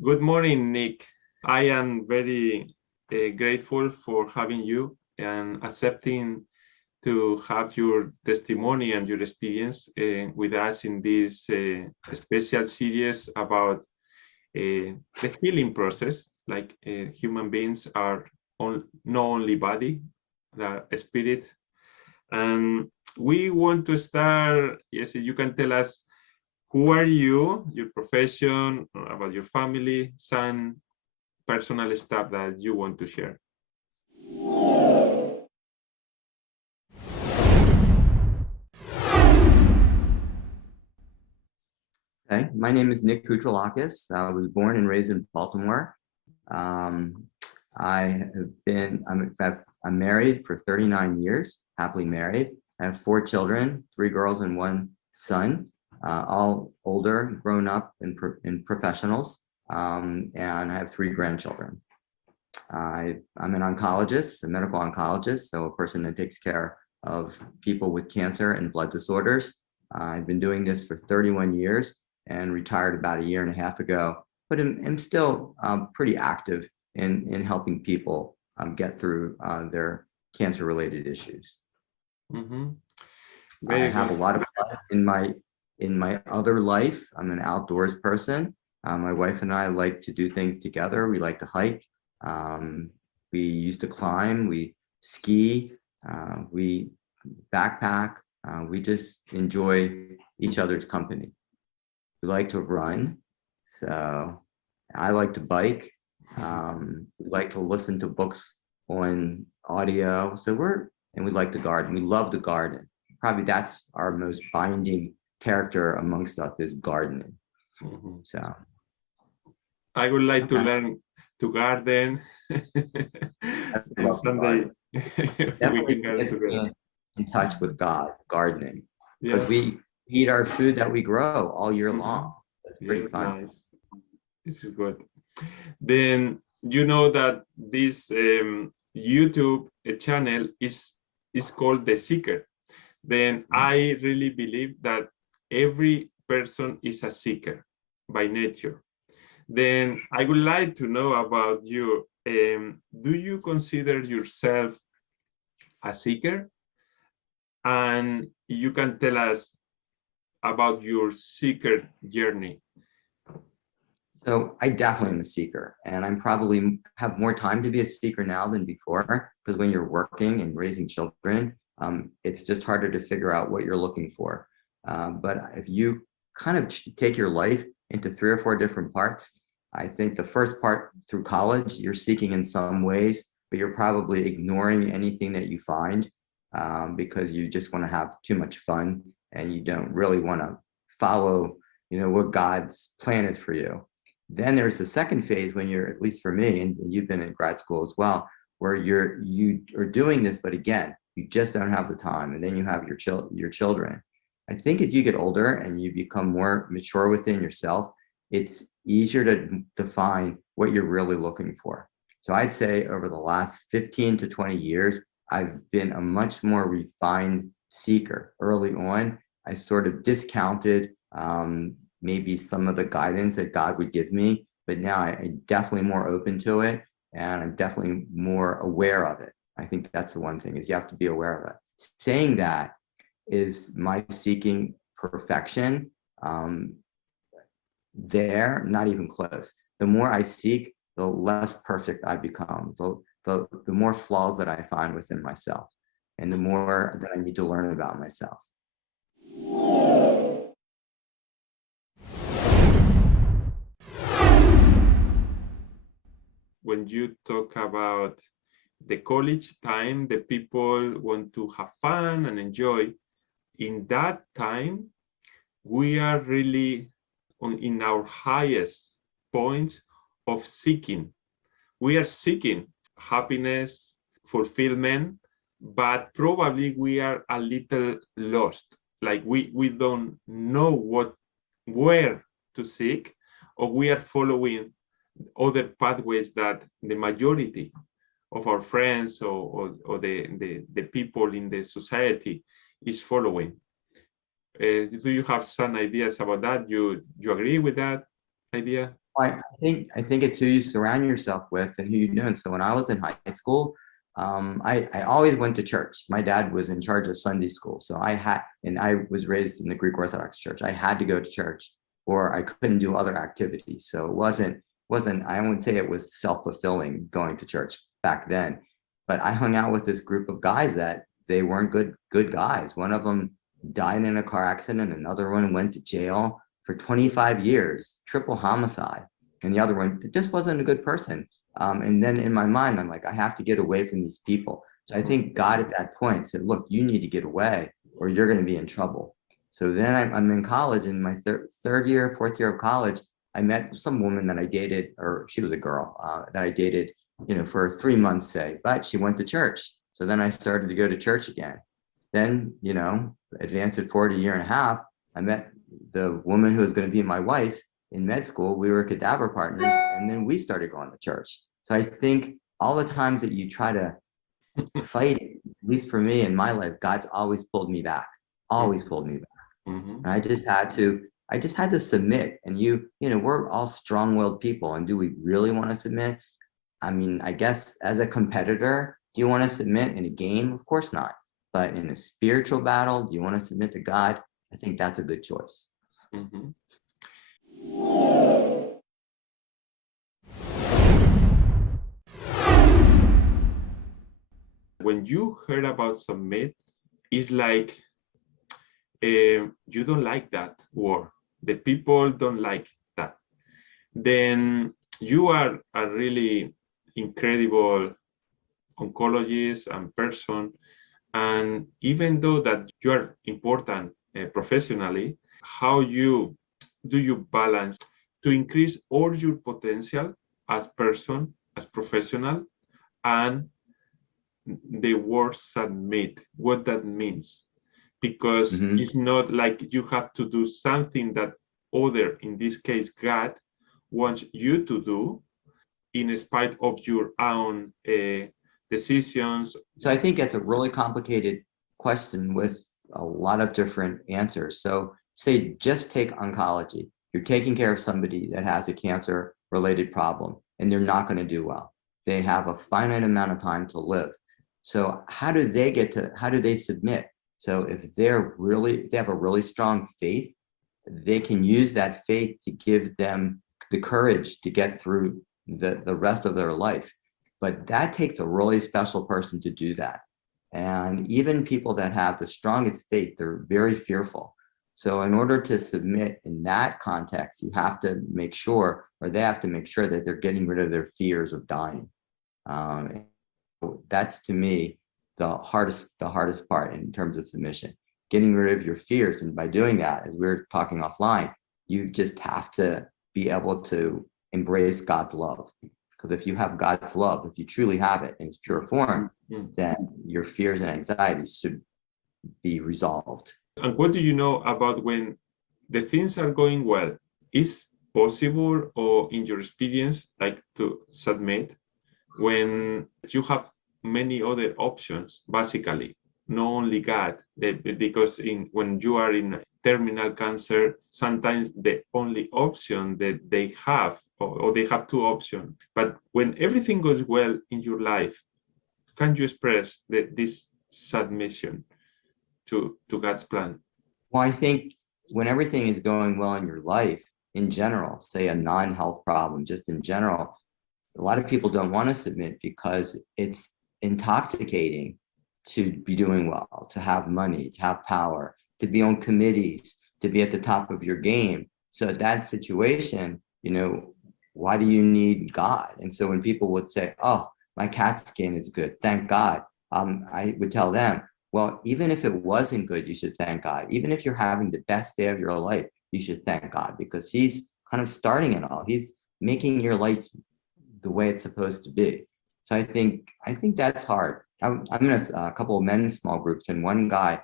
Good morning, Nick. I am very grateful for having you and accepting to have your testimony and your experience with us in this special series about the healing process. Like human beings are not only body, the spirit. And we want to start, yes, you can tell us who are you, your profession, about your family, some personal stuff that you want to share. Okay, my name is Nick Koutrelakos. I was born and raised in Baltimore. Um, I'm married for 39 years, happily married. I have 4 children, 3 girls and 1 son, all older, grown up in professionals, and I have 3 grandchildren. I'm an oncologist, a medical oncologist, so a person that takes care of people with cancer and blood disorders. I've been doing this for 31 years and retired about a year and a half ago, but I'm still pretty active in helping people get through their cancer-related issues. Mm-hmm. I Very have good. a lot of fun in my other life. I'm an outdoors person. My wife and I like to do things together. We like to hike. Um, we used to climb. We ski. We backpack. We just enjoy each other's company. We like to run. So I like to bike. We like to listen to books on audio. And we like to garden. We love to garden. Probably that's our most binding character amongst us is gardening. Mm-hmm. So I would like to okay. learn to garden. I And love to someday garden. we Definitely can garden gets together. me in touch with God, gardening. Because Yes. we eat our food that we grow all year Mm-hmm. long. That's pretty Yes, fun. nice. This is good. Then you know that this YouTube channel is called The Seeker. Then I really believe that every person is a seeker by nature. Then I would like to know about you. Do you consider yourself a seeker? And you can tell us about your seeker journey. So I definitely am a seeker, and I'm probably have more time to be a seeker now than before, because when you're working and raising children, it's just harder to figure out what you're looking for. But if you kind of take your life into 3 or 4 different parts, I think the first part through college, you're seeking in some ways, but you're probably ignoring anything that you find because you just want to have too much fun and you don't really want to follow, what God's plan is for you. Then there's the second phase when you're, at least for me, and you've been in grad school as well, where you are doing this, but again, you just don't have the time. And then you have your children. I think as you get older and you become more mature within yourself, it's easier to define what you're really looking for. So I'd say over the last 15 to 20 years, I've been a much more refined seeker. Early on, I sort of discounted maybe some of the guidance that God would give me, but now I'm definitely more open to it, and I'm definitely more aware of it. I think that's the one thing, is you have to be aware of it. Saying that, is my seeking perfection there? Not even close. The more I seek, the less perfect I become, the more flaws that I find within myself, and the more that I need to learn about myself. When you talk about the college time, the people want to have fun and enjoy. In that time, we are really in our highest point of seeking. We are seeking happiness, fulfillment, but probably we are a little lost. Like we don't know where to seek, or we are following other pathways that the majority of our friends or the people in the society is following. Do you have some ideas about that? You agree with that idea? I think it's who you surround yourself with and who you know. And so when I was in high school, I always went to church. My dad was in charge of Sunday school, so and I was raised in the Greek Orthodox Church. I had to go to church, or I couldn't do other activities. So it wasn't. I wouldn't say it was self-fulfilling going to church back then, but I hung out with this group of guys that they weren't good guys. One of them died in a car accident. Another one went to jail for 25 years, triple homicide. And the other one just wasn't a good person. And then in my mind, I'm like, I have to get away from these people. So I think God at that point said, look, you need to get away or you're going to be in trouble. So then I'm in college, in my fourth year of college. I met some woman that I dated, or she was a girl that I dated, for 3 months, say, but she went to church. So then I started to go to church again. Then, advanced it forward a year and a half, I met the woman who was going to be my wife in med school. We were cadaver partners, and then we started going to church. So I think all the times that you try to fight it, at least for me in my life, God's always pulled me back, always pulled me back. Mhm. And I just had to submit. And we're all strong-willed people. And do we really want to submit? I mean, I guess as a competitor, do you want to submit in a game? Of course not. But in a spiritual battle, do you want to submit to God? I think that's a good choice. Mhm. When you heard about submit, it's like you don't like that word. The people don't like that. Then you are a really incredible oncologist and person. And even though that you are important professionally, how do you balance to increase all your potential as person, as professional, and the word submit, what that means? Because Mhm. it's not like you have to do something that other, in this case, God, wants you to do in spite of your own decisions. So I think that's a really complicated question with a lot of different answers. So say, just take oncology. You're taking care of somebody that has a cancer related problem and they're not going to do well. They have a finite amount of time to live. So how do they submit? So if they have a really strong faith, they can use that faith to give them the courage to get through the rest of their life. But that takes a really special person to do that. And even people that have the strongest faith, they're very fearful. So in order to submit in that context, you have to make sure, or they have to make sure, that they're getting rid of their fears of dying. That's, to me, the hardest part in terms of submission, getting rid of your fears. And by doing that, as we we're talking offline, you just have to be able to embrace God's love. Because if you have God's love, if you truly have it in its pure form, then your fears and anxieties should be resolved. And what do you know about when the things are going well? Is possible, or in your experience, like to submit when you have many other options, basically, not only God, because when you are in terminal cancer, sometimes the only option that they have, or they have two options. But when everything goes well in your life, can you express this submission to God's plan? Well, I think when everything is going well in your life, in general, say a non-health problem, just in general, a lot of people don't want to submit because it's intoxicating to be doing well, to have money, to have power, to be on committees, to be at the top of your game. So that situation, why do you need God? And so when people would say, oh, my CAT scan is good, thank God, I would tell them, well, even if it wasn't good, you should thank God. Even if you're having the best day of your life, you should thank God, because he's kind of starting it all. He's making your life the way it's supposed to be. So I think that's hard. I'm in a couple of men's small groups, and one guy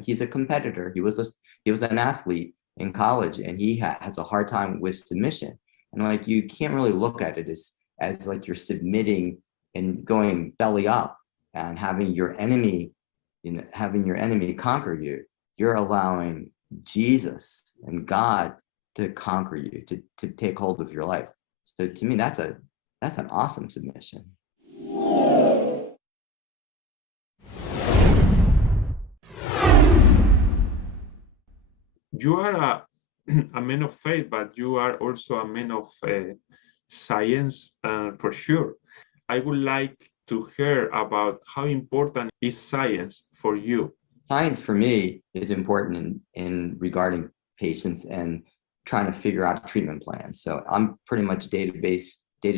he's a competitor. He was an athlete in college, and he has a hard time with submission. And like, you can't really look at it as like you're submitting and going belly up and having your enemy conquer you. You're allowing Jesus and God to conquer you, to take hold of your life. So to me, that's an awesome submission. You are a man of faith, but you are also a man of science, for sure. I would like to hear about how important is science for you. Science for me is important in regarding patients and trying to figure out a treatment plan. So I'm pretty much data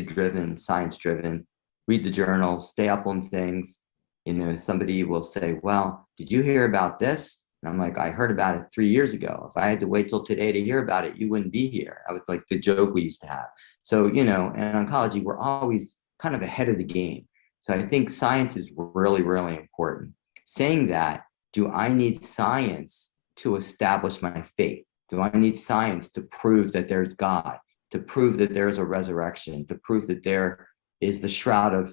driven, science driven, read the journals, stay up on things. You know, somebody will say, well, did you hear about this? And I'm like, I heard about it 3 years ago. If I had to wait till today to hear about it, you wouldn't be here. I was like the joke we used to have. So, you know, in oncology, we're always kind of ahead of the game. So I think science is really, really important. Saying that, do I need science to establish my faith? Do I need science to prove that there's God, to prove that there's a resurrection, to prove that there is the shroud of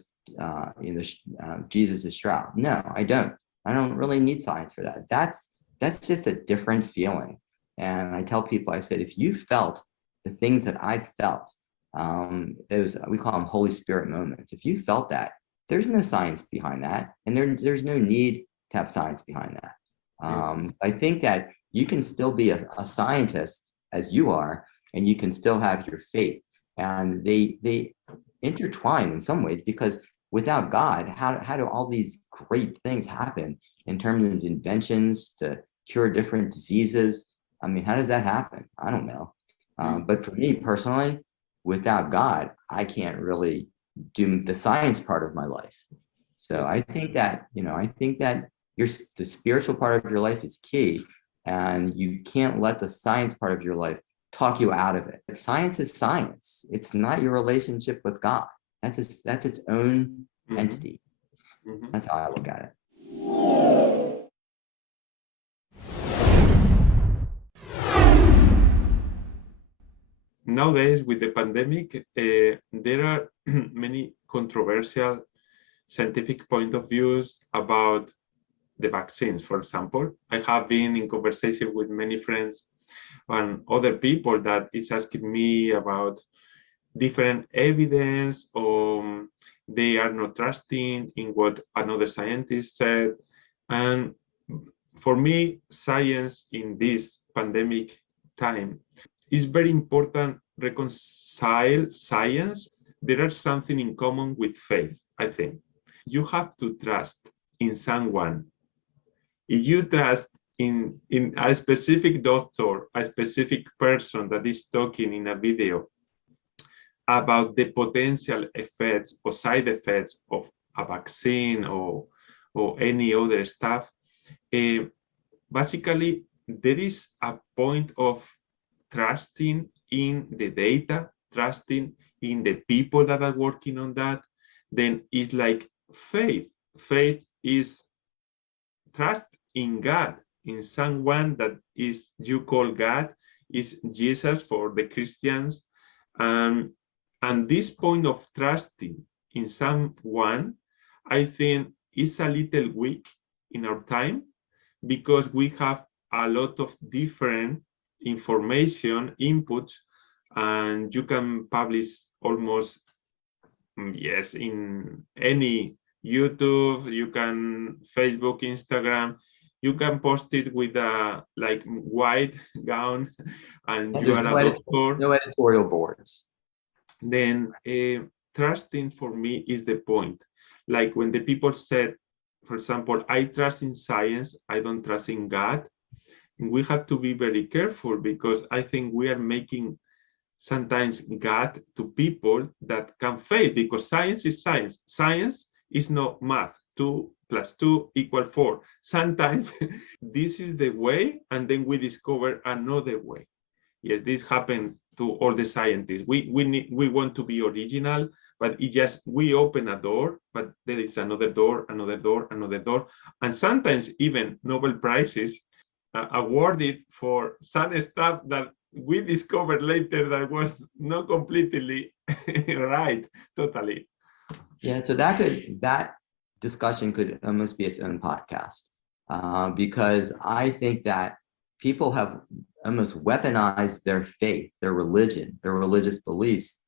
Jesus' shroud? No, I don't. I don't really need science for that. That's just a different feeling. And I tell people, I said, if you felt the things that I felt, those, we call them Holy Spirit moments. If you felt that, there's no science behind that, and there's no need to have science behind that. I think that you can still be a scientist as you are, and you can still have your faith, and they intertwine in some ways, because without God, how do all these great things happen in terms of inventions to cure different diseases? I mean, how does that happen? I don't know. But for me personally, without God, I can't really do the science part of my life. So I think that, the spiritual part of your life is key, and you can't let the science part of your life talk you out of it. Science is science. It's not your relationship with God. That's its own entity. That's how I look at it. Nowadays, with the pandemic, there are many controversial scientific point of views about the vaccines, for example. I have been in conversation with many friends and other people that is asking me about different evidence, or they are not trusting in what another scientist said. And for me, science in this pandemic time is very important. Reconcile science. There are something in common with faith, I think. You have to trust in someone. If you trust in a specific doctor, a specific person that is talking in a video about the potential effects or side effects of a vaccine or any other stuff, basically there is a point of trusting in the data, trusting in the people that are working on that. Then it's like faith. Faith is trust in God, in someone that is you call God, is Jesus for the Christians. And this point of trusting in someone, I think, is a little weak in our time, because we have a lot of different information inputs, and you can publish almost, yes, in any YouTube, you can Facebook, Instagram, you can post it with a like white gown, and you are a doctor. No editorial boards. Then trusting for me is the point. Like when the people said, for example, I trust in science, I don't trust in God. We have to be very careful, because I think we are making sometimes God to people that can fail, because science is science. Science is not math. 2 + 2 = 4. Sometimes this is the way, and then we discover another way. Yes, this happened to all the scientists. We want to be original, but it just, we open a door, but there is another door, another door, another door, and sometimes even Nobel Prizes awarded for some stuff that we discovered later that was not completely right, totally. Yeah, so that discussion could almost be its own podcast, because I think that people have almost weaponized their faith, their religion, their religious beliefs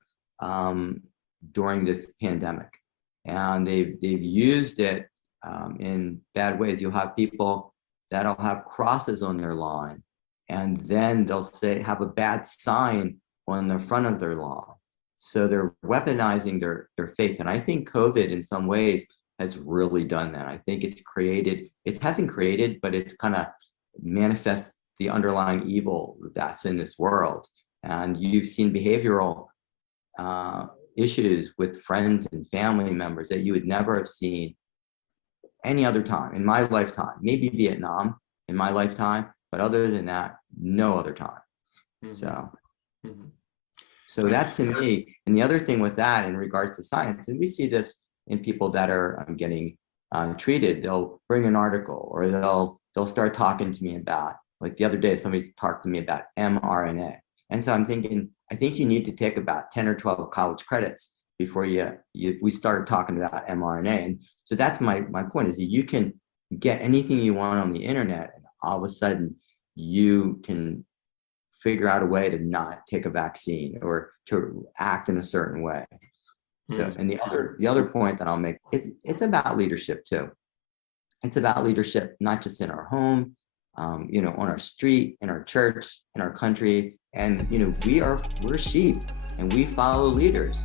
during this pandemic. And they've used it in bad ways. You'll have people that'll have crosses on their lawn, and then they'll have a bad sign on the front of their lawn. So they're weaponizing their faith. And I think COVID in some ways has really done that. I think it hasn't created, but it's kind of manifests the underlying evil that's in this world. And you've seen behavioral issues with friends and family members that you would never have seen any other time in my lifetime. Maybe Vietnam in my lifetime, but other than that, no other time. So that to me, and the other thing with that in regards to science, and we see this in people that are getting treated, they'll bring an article, or they'll start talking to me about, like the other day, somebody talked to me about mRNA. And so I'm thinking, I think you need to take about 10 or 12 college credits before we started talking about mRNA. And so that's my point, is that you can get anything you want on the internet, and all of a sudden you can figure out a way to not take a vaccine or to act in a certain way. So, and the other point that I'll make, it's about leadership too. It's about leadership, not just in our home, on our street, in our church, in our country. And, we're sheep and we follow leaders.